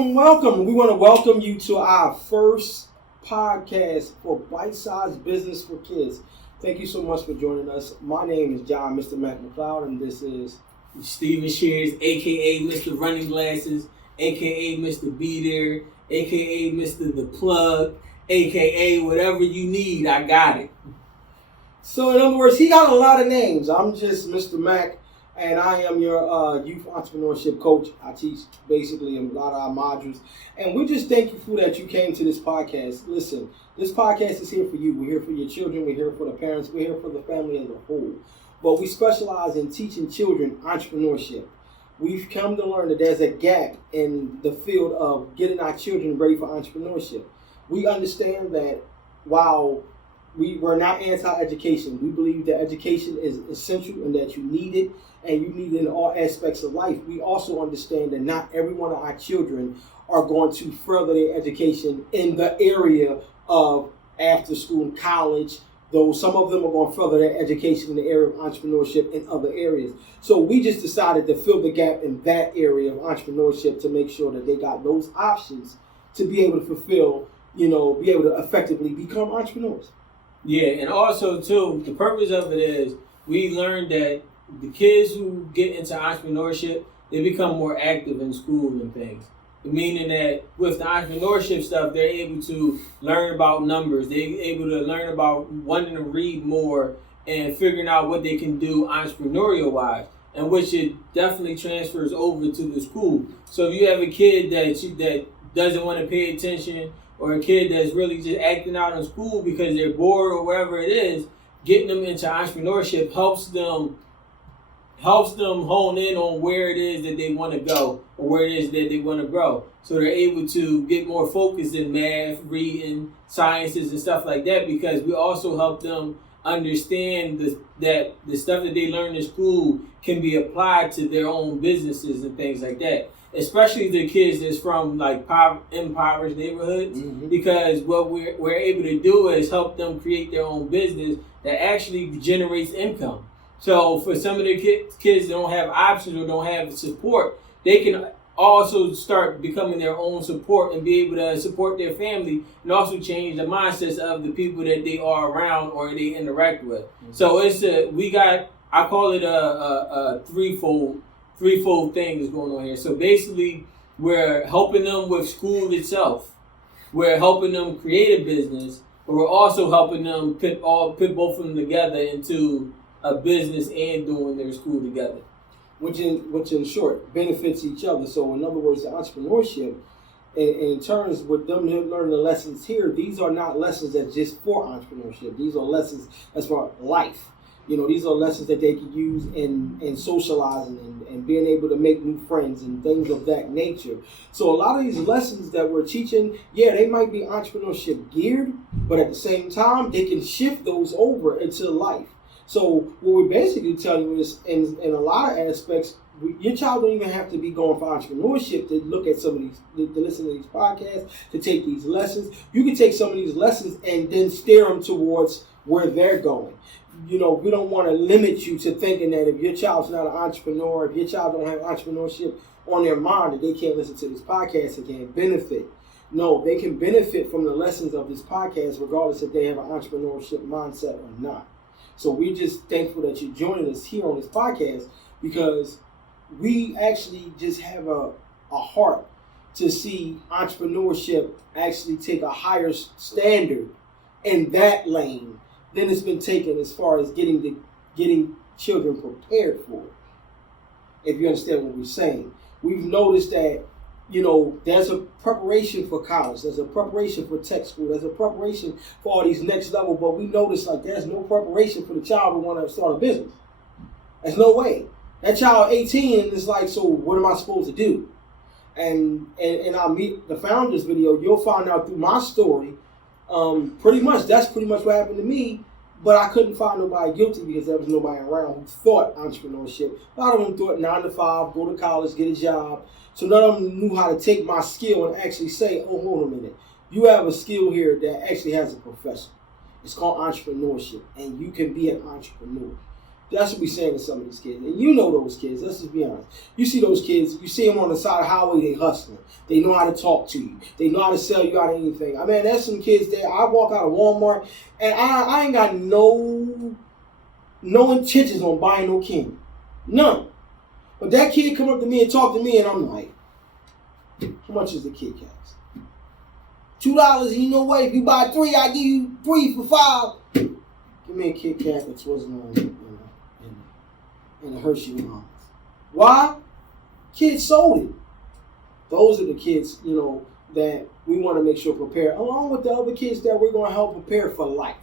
Welcome. We want to welcome you to our first podcast for Bite-Sized Business for Kids. Thank you so much for joining us. My name is John, Mr. Mac McLeod, and this is Steven Shears, a.k.a. Mr. Running Glasses, a.k.a. Mr. Be There, a.k.a. Mr. The Plug, a.k.a. whatever you need, I got it. So in other words, he got a lot of names. I'm just Mr. Mac, and I am your youth entrepreneurship coach. I teach basically a lot of our modules. And we're just thankful that you came to this podcast. Listen, this podcast is here for you. We're here for your children. We're here for the parents. We're here for the family as a whole. But we specialize in teaching children entrepreneurship. We've come to learn that there's a gap in the field of getting our children ready for entrepreneurship. We understand that while we're not anti-education, we believe that education is essential and that you need it, and you need it in all aspects of life. We also understand that not every one of our children are going to further their education in the area of after school and college, though some of them are going to further their education in the area of entrepreneurship in other areas. So we just decided to fill the gap in that area of entrepreneurship to make sure that they got those options to be able to fulfill, be able to effectively become entrepreneurs. Yeah, and also, too, the purpose of it is we learned that the kids who get into entrepreneurship, they become more active in school and things. Meaning that with the entrepreneurship stuff, they're able to learn about numbers. They're able to learn about wanting to read more and figuring out what they can do entrepreneurial-wise, and which it definitely transfers over to the school. So if you have a kid that doesn't want to pay attention, or a kid that's really just acting out in school because they're bored or whatever it is, getting them into entrepreneurship helps them hone in on where it is that they want to go or where it is that they want to grow. So they're able to get more focused in math, reading, sciences, and stuff like that, because we also help them understand that the stuff that they learn in school can be applied to their own businesses and things like that. Especially the kids that's from like impoverished neighborhoods, because what we're able to do is help them create their own business that actually generates income. So for some of the kids that don't have options or don't have support, they can also start becoming their own support and be able to support their family, and also change the mindsets of the people that they are around or they interact with. So I call it a threefold thing is going on here. So basically, we're helping them with school itself. We're helping them create a business, but we're also helping them put both of them together into a business and doing their school together. Which in short benefits each other. So in other words, the entrepreneurship, in terms with them learning the lessons here, these are not lessons that's just for entrepreneurship. These are lessons that's for life. These are lessons that they can use in socializing and being able to make new friends and things of that nature. So a lot of these lessons that we're teaching, they might be entrepreneurship geared, but at the same time, they can shift those over into life. So what we basically tell you is, in a lot of aspects, your child don't even have to be going for entrepreneurship to look at some of these, to listen to these podcasts, to take these lessons. You can take some of these lessons and then steer them towards where they're going. We don't want to limit you to thinking that if your child's not an entrepreneur, if your child don't have entrepreneurship on their mind, that they can't listen to this podcast and can't benefit. No, they can benefit from the lessons of this podcast regardless if they have an entrepreneurship mindset or not. So we're just thankful that you're joining us here on this podcast, because we actually just have a heart to see entrepreneurship actually take a higher standard in that lane than it's been taken as far as getting children prepared for it. If you understand what we're saying. We've noticed that, there's a preparation for college, there's a preparation for tech school, there's a preparation for all these next level, but we notice there's no preparation for the child who want to start a business. There's no way. That child 18 is so what am I supposed to do? And I'll meet the founders video, you'll find out through my story, that's pretty much what happened to me, but I couldn't find nobody guilty because there was nobody around who thought entrepreneurship. A lot of them thought 9 to 5, go to college, get a job. So none of them knew how to take my skill and actually say, oh, hold on a minute. You have a skill here that actually has a profession. It's called entrepreneurship, and you can be an entrepreneur. That's what we're saying to some of these kids. And you know those kids, let's just be honest. You see those kids, you see them on the side of the highway, they hustling. They know how to talk to you. They know how to sell you out of anything. I mean, there's some kids there. I walk out of Walmart, and I ain't got no intentions on buying no candy. None. But that kid come up to me and talk to me, and I'm like, how much is the Kit Kats? $2, and you know what? If you buy 3, I give you 3 for $5. Give me a Kit Kat that's wasn't in the Hershey Moms. Why? Kids sold it. Those are the kids, that we want to make sure prepare, along with the other kids that we're going to help prepare for life.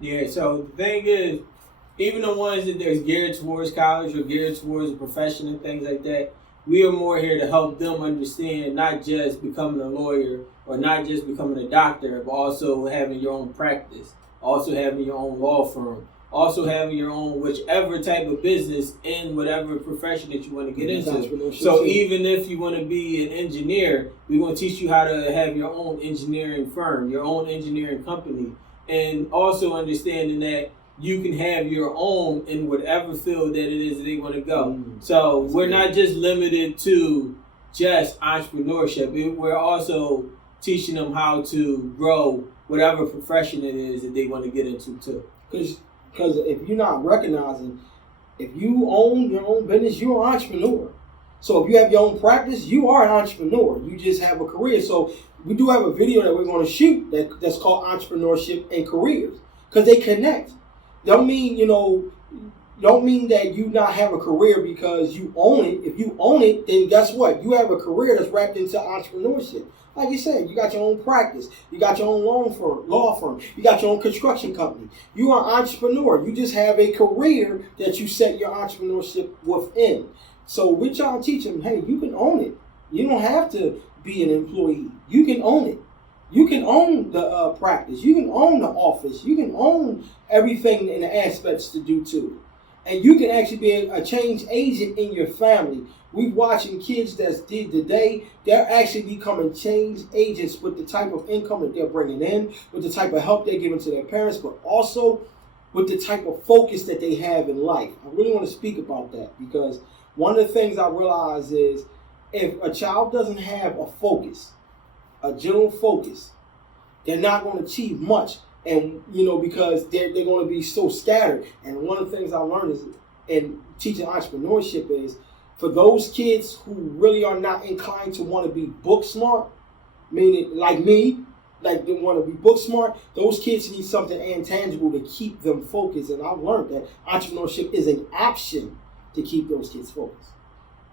Yeah, so the thing is, even the ones that they're geared towards college or geared towards a profession and things like that, we are more here to help them understand not just becoming a lawyer or not just becoming a doctor, but also having your own practice, also having your own law firm, also having your own whichever type of business in whatever profession that you want to get into. So even if you want to be an engineer, we're going to teach you how to have your own engineering firm, your own engineering company, and also understanding that you can have your own in whatever field that it is that they want to go. So we're not just limited to just entrepreneurship. We're also teaching them how to grow whatever profession it is that they want to get into too. Because if you're not recognizing, if you own your own business, you're an entrepreneur. So if you have your own practice, you are an entrepreneur. You just have a career. So we do have a video that we're going to shoot that's called Entrepreneurship and Careers, because they connect. Don't mean that you not have a career because you own it. If you own it, then guess what? You have a career that's wrapped into entrepreneurship. Like you said, you got your own practice. You got your own law firm. You got your own construction company. You are an entrepreneur. You just have a career that you set your entrepreneurship within. So we're trying to teach them, hey, you can own it. You don't have to be an employee. You can own it. You can own the practice. You can own the office. You can own everything in the aspects to do to it. And you can actually be a change agent in your family. We're watching kids that's did today. They're actually becoming change agents with the type of income that they're bringing in, with the type of help they're giving to their parents, but also with the type of focus that they have in life. I really want to speak about that because one of the things I realize is if a child doesn't have a focus, a general focus, they're not going to achieve much. And, because they're going to be so scattered. And one of the things I learned is in teaching entrepreneurship is for those kids who really are not inclined to want to be book smart, meaning like me, like they want to be book smart, those kids need something intangible to keep them focused. And I've learned that entrepreneurship is an option to keep those kids focused.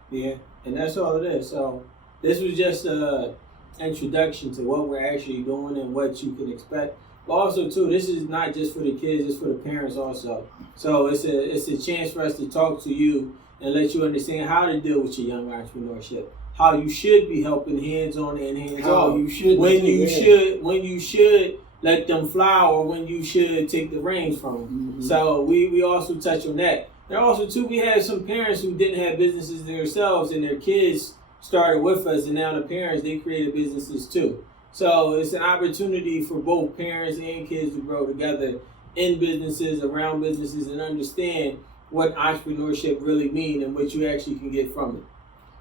Yeah, and that's all it is. So this was just an introduction to what we're actually doing and what you can expect. But also, too, this is not just for the kids, it's for the parents also. So it's a chance for us to talk to you and let you understand how to deal with your young entrepreneurship, how you should be helping hands-on and hands-off, when you should let them fly or when you should take the reins from them. Mm-hmm. So we also touch on that. And also, too, we had some parents who didn't have businesses themselves and their kids started with us, and now the parents, they created businesses too. So it's an opportunity for both parents and kids to grow together in businesses, around businesses, and understand what entrepreneurship really means and what you actually can get from it.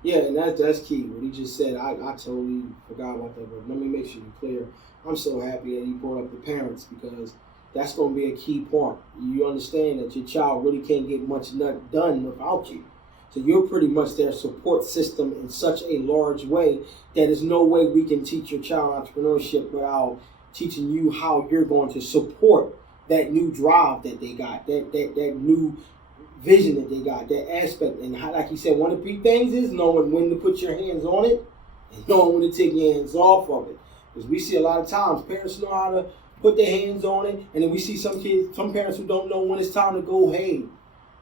Yeah, and that's key. What he just said, I totally forgot about that, but let me make sure you're clear. I'm so happy that he brought up the parents because that's going to be a key part. You understand that your child really can't get much done without you. So you're pretty much their support system in such a large way that there's no way we can teach your child entrepreneurship without teaching you how you're going to support that new drive that they got, that new vision that they got, that aspect. And how, like you said, one of the big things is knowing when to put your hands on it and knowing when to take your hands off of it. Because we see a lot of times parents know how to put their hands on it, and then we see some parents who don't know when it's time to go, hey,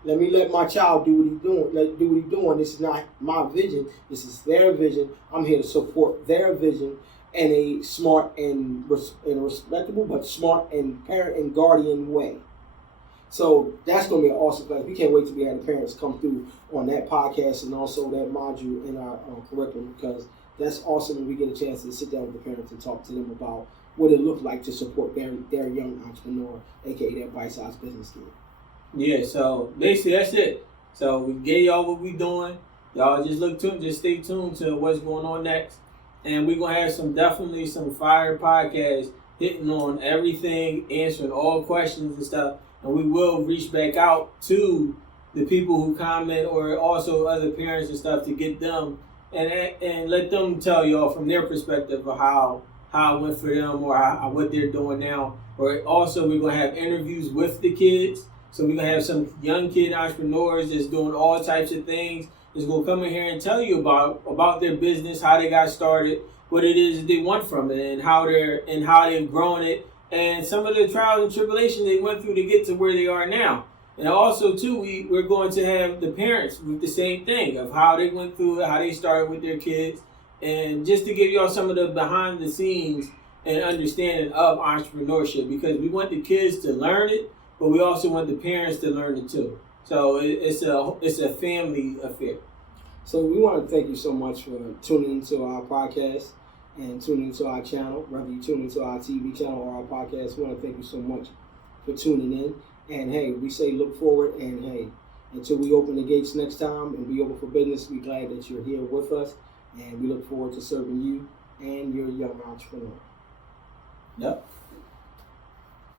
let me let my child do what he's doing. This is not my vision. This is their vision. I'm here to support their vision in a smart and respectable, but smart and parent and guardian way. So that's going to be an awesome class. We can't wait till we have the parents come through on that podcast and also that module in our curriculum, because that's awesome when we get a chance to sit down with the parents and talk to them about what it looks like to support their young entrepreneur, aka their bite-sized business kid. Yeah, so basically that's it. So we gave y'all what we doing. Y'all just stay tuned to what's going on next. And we're gonna have definitely some fire podcasts hitting on everything, answering all questions and stuff. And we will reach back out to the people who comment or also other parents and stuff to get them and let them tell y'all from their perspective of how it went for them or what they're doing now. Or also we're gonna have interviews with the kids. So we're gonna have some young kid entrepreneurs that's doing all types of things. That's gonna come in here and tell you about their business, how they got started, what it is that they want from it, and how they've grown it, and some of the trials and tribulations they went through to get to where they are now. And also too, we're going to have the parents with the same thing of how they went through it, how they started with their kids, and just to give y'all some of the behind the scenes and understanding of entrepreneurship, because we want the kids to learn it, but we also want the parents to learn it too. So it's a family affair. So we want to thank you so much for tuning into our podcast and tuning into our channel. Whether you tune into our TV channel or our podcast, we want to thank you so much for tuning in. And hey, we say look forward, and hey, until we open the gates next time and be open for business, we're glad that you're here with us, and we look forward to serving you and your young entrepreneur. Yep.